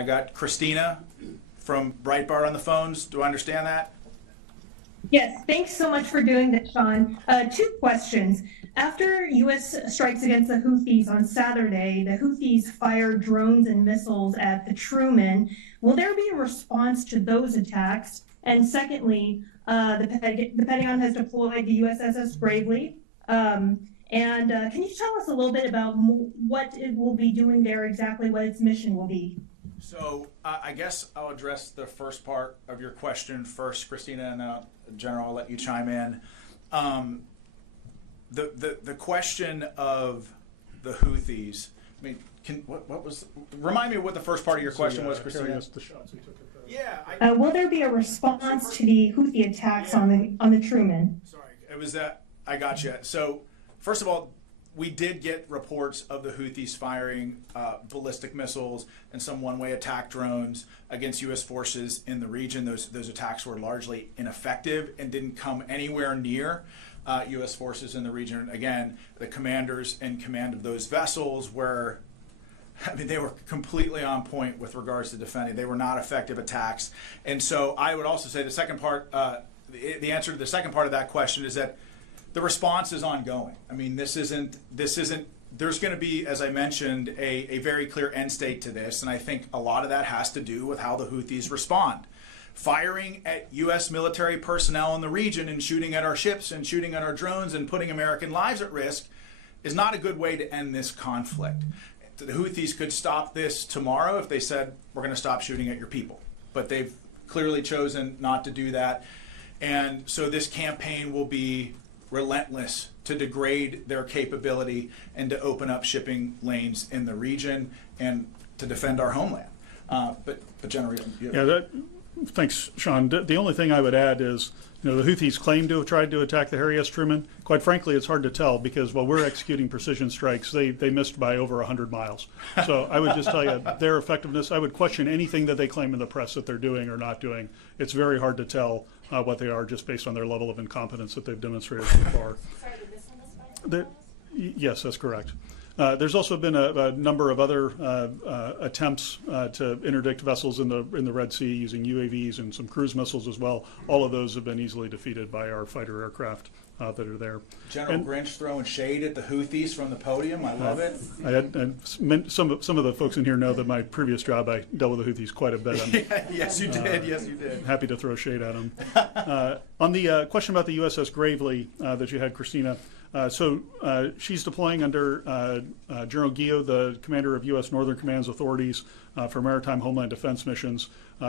I got Christina from Breitbart on the phones. Do I understand that? Yes, thanks so much for doing this, Sean. Two questions. After U.S. strikes against the Houthis on Saturday, the Houthis fired drones and missiles at the Truman. Will there be a response to those attacks? And secondly, the Pentagon has deployed the USS Gravely. Can you tell us a little bit about what it will be doing there, exactly what its mission will be? So I guess I'll address the first part of your question first, Christina, and then General, I'll let you chime in. The question of the Houthis. I mean, what was? Remind me what the first part of your question was, Christina. The shots we took at the, Yeah. Will there be a response to the Houthi attacks on the Truman? Sorry, it was that. I got you. So first of all, we did get reports of the Houthis firing ballistic missiles and some one-way attack drones against U.S. forces in the region. Those attacks were largely ineffective and didn't come anywhere near U.S. forces in the region. Again, the commanders in command of those vessels were, they were completely on point with regards to defending. They were not effective attacks. And so I would also say the second part, the answer to the second part of that question is that the response is ongoing. I mean, this isn't, there's going to be, as I mentioned, a very clear end state to this. And I think a lot of that has to do with how the Houthis respond. Firing at U.S. military personnel in the region and shooting at our ships and shooting at our drones and putting American lives at risk is not a good way to end this conflict. The Houthis could stop this tomorrow if they said, we're going to stop shooting at your people. But they've clearly chosen not to do that. And so this campaign will be relentless to degrade their capability and to open up shipping lanes in the region and to defend our homeland. But General, thanks, Sean. The only thing I would add is, the Houthis claim to have tried to attack the Harry S. Truman. Quite frankly, it's hard to tell because while we're executing precision strikes, they missed by over 100 miles. So I would just tell you their effectiveness. I would question anything that they claim in the press that they're doing or not doing. It's very hard to tell what they are just based on their level of incompetence that they've demonstrated so far. Sorry, did this one Yes, that's correct. There's also been a number of other attempts to interdict vessels in the Red Sea using UAVs and some cruise missiles as well. All of those have been easily defeated by our fighter aircraft that are there. General Grinch throwing shade at the Houthis from the podium. I love it. Some of the folks in here know that my previous job I dealt with the Houthis quite a bit. Yes, you did. Yes, you did. Happy to throw shade at them. On the question about the USS Gravely that you had, Christina. She's deploying under General Guillot, the commander of U.S. Northern Command's authorities for maritime homeland defense missions.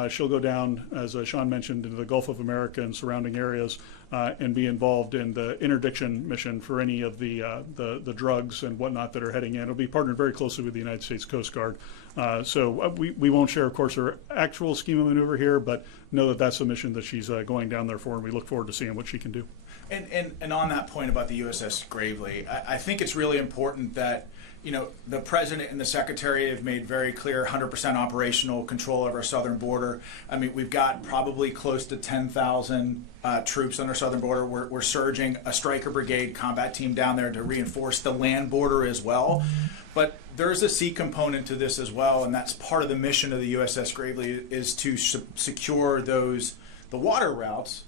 She'll go down, as Sean mentioned, into the Gulf of America and surrounding areas and be involved in the interdiction mission for any of the drugs and whatnot that are heading in. It'll be partnered very closely with the United States Coast Guard. We won't share, of course, her actual scheme of maneuver here, but know that that's the mission that she's going down there for, and we look forward to seeing what she can do. And on that point about the USS Gravely, I think it's really important that the President and the Secretary have made very clear 100% operational control of our southern border. I mean, we've got probably close to 10,000 troops on our southern border. We're surging a Stryker Brigade combat team down there to reinforce the land border as well. But there's a sea component to this as well, and that's part of the mission of the USS Gravely is to secure the water routes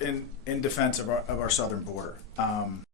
in defense of our southern border.